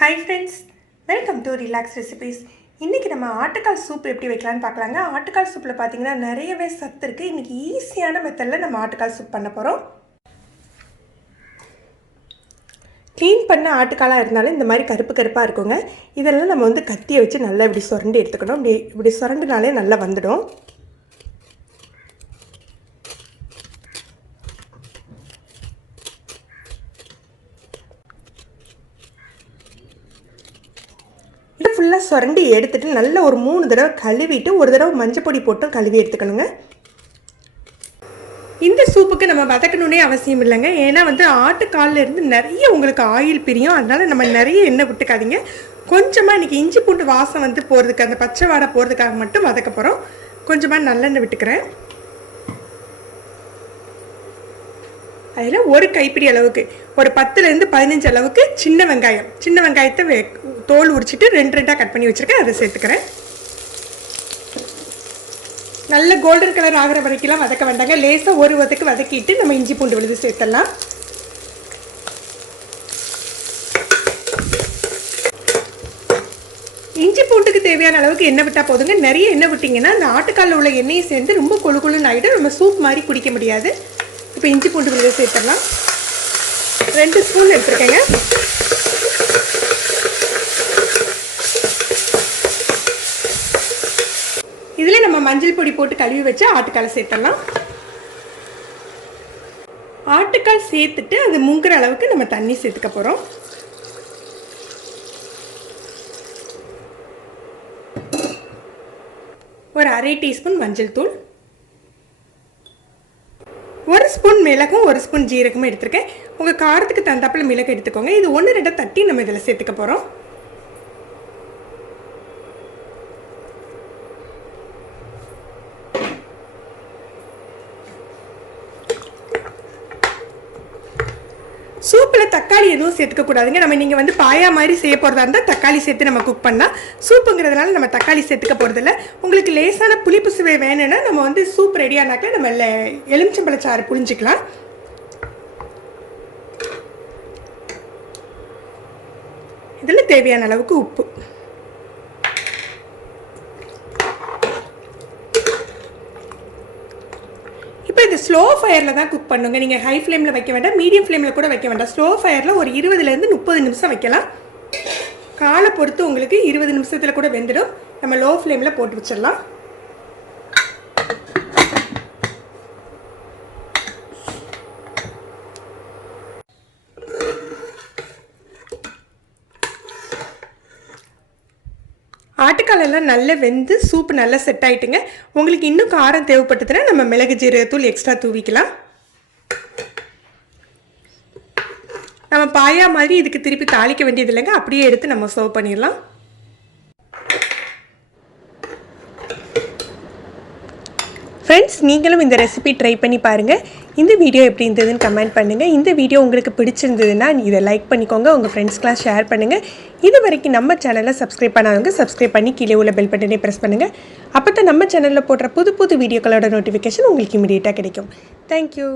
Hi friends, welcome to Relax Recipes. இன்றைக்கி நம்ம ஆட்டுக்கால் சூப் எப்படி வைக்கலான்னு பார்க்கலாங்க. ஆட்டுக்கால் சூப்பில் பார்த்தீங்கன்னா நிறையவே சத்து இருக்குது. இன்றைக்கி ஈஸியான மெத்தடில் நம்ம ஆட்டுக்கால் சூப் பண்ண போகிறோம். க்ளீன் பண்ண ஆட்டுக்காலாக இருந்தாலும் இந்த மாதிரி கருப்பு கருப்பாக இருக்குங்க. இதெல்லாம் நம்ம கத்தியை வச்சு நல்லா இப்படி சுரண்டி எடுத்துக்கணும். இப்படி சுரண்டினாலே நல்லா வந்துடும். ஃபுல்லாக சுரண்டி எடுத்துகிட்டு நல்லா ஒரு 3 தடவை கழுவிட்டு ஒரு தடவை மஞ்சள் பொடி போட்டும் கழுவி எடுத்துக்கணுங்க. இந்த சூப்புக்கு நம்ம வதக்கணுன்னே அவசியம் இல்லைங்க. ஏன்னா ஆட்டுக்காலில் இருந்து நிறைய உங்களுக்கு ஆயில் பிரியும். அதனால் நம்ம நிறைய எண்ணெய் விட்டுக்காதீங்க. கொஞ்சமாக இன்றைக்கி இஞ்சி பூண்டு வாசம் போகிறதுக்கு அந்த பச்சை வாடை போகிறதுக்காக மட்டும் வதக்க போகிறோம். கொஞ்சமாக நல்லெண்ணெய் விட்டுக்கிறேன். அதில் ஒரு கைப்பிடி அளவுக்கு ஒரு 10லேருந்து 15 அளவுக்கு சின்ன வெங்காயத்தை தோல் உரிச்சிட்டு 2 கட் பண்ணி வச்சுருக்கேன். அதை சேர்த்துக்கிறேன். நல்ல கோல்டன் கலர் ஆகிற வரைக்கும்லாம் வதக்க வேண்டாங்க. லேசாக ஒரு வதக்கு வதக்கிட்டு நம்ம இஞ்சி பூண்டு விழுது சேர்த்துடலாம். இஞ்சி பூண்டுக்கு தேவையான அளவுக்கு எண்ணெய் விட்டால் போதுங்க. நிறைய எண்ணெய் விட்டிங்கன்னா அந்த ஆட்டுக்காலில் உள்ள எண்ணெயை சேர்ந்து ரொம்ப கொழுன்னு ஆகிடும். நம்ம சூப் மாதிரி குடிக்க முடியாது. இப்போ இஞ்சி பூண்டு விழுது சேர்த்துடலாம். 2 ஸ்பூன் எடுத்துருக்கேங்க. இதில் நம்ம மஞ்சள் பொடி போட்டு கழுவி வச்சு ஆட்டுக்காலை சேர்த்துடலாம். ஆட்டுக்கால் சேர்த்துட்டு அது முங்குற அளவுக்கு நம்ம தண்ணி சேர்த்துக்க போகிறோம். ஒரு 1/2 டீஸ்பூன் மஞ்சள் தூள், 1 ஸ்பூன் மிளகும் 1 ஸ்பூன் ஜீரகமும் எடுத்துருக்கேன். உங்கள் காரத்துக்கு தகுந்தாப்பில் மிளகு எடுத்துக்கோங்க. இது 1-2 தட்டி நம்ம இதில் சேர்த்துக்க போகிறோம். சூப்பில் தக்காளி எதுவும் சேர்த்துக்கக்கூடாதுங்க. நீங்கள் பாயா மாதிரி செய்ய போகிறதா இருந்தால் தக்காளி சேர்த்து நம்ம குக் பண்ணால், சூப்புங்கிறதுனால நம்ம தக்காளி சேர்த்துக்க போகிறதில்ல. உங்களுக்கு லேசான புளிப்பு சுவை வேணும்னா நம்ம சூப் ரெடியானாக்க நம்ம எலுமிச்சம்பழச்சாறு புளிஞ்சிக்கலாம். இதில் தேவையான அளவுக்கு உப்பு. இப்போ இது ஸ்லோ ஃபயரில் தான் குக் பண்ணுங்க. நீங்கள் ஹை ஃப்ளேமில் வைக்க வேண்டாம், மீடியம் ஃப்ளேமில் கூட வைக்க வேண்டாம். ஸ்லோ ஃபயரில் ஒரு 20லேருந்து 30 நிமிஷம் வைக்கலாம். காலை பொறுத்து உங்களுக்கு 20 நிமிஷத்தில் கூட வெந்துடும். நம்ம லோ ஃப்ளேமில் போட்டு வச்சிடலாம். ஆட்டுக்காலெல்லாம் நல்லா வெந்து சூப்பு நல்லா செட் ஆகிட்டுங்க. உங்களுக்கு இன்னும் காரம் தேவைப்பட்டதுன்னா நம்ம மிளகு ஜீரகத்தூள் எக்ஸ்ட்ரா தூவிக்கலாம். நம்ம பாயா மாதிரி இதுக்கு திருப்பி தாளிக்க வேண்டியது இல்லைங்க. அப்படியே எடுத்து நம்ம சர்வ் பண்ணிடலாம். ஃப்ரெண்ட்ஸ், நீங்களும் இந்த ரெசிபி ட்ரை பண்ணி பாருங்கள். இந்த வீடியோ எப்படி இருந்ததுன்னு கமெண்ட் பண்ணுங்கள். இந்த வீடியோ உங்களுக்கு பிடிச்சிருந்ததுன்னா இதை லைக் பண்ணிக்கோங்க. உங்கள் ஃப்ரெண்ட்ஸ்க்கெலாம் ஷேர் பண்ணுங்கள். இது வரைக்கும் நம்ம சேனலை சப்ஸ்கிரைப் பண்ணாதவங்க சப்ஸ்கிரைப் பண்ணி கீழே உள்ள பெல் பட்டனை ப்ரெஸ் பண்ணுங்கள். அப்போ தான் நம்ம சேனலில் போடுற புது வீடியோக்களோட நோட்டிஃபிகேஷன் உங்களுக்கு இமீடியட்டாக கிடைக்கும். தேங்க்யூ.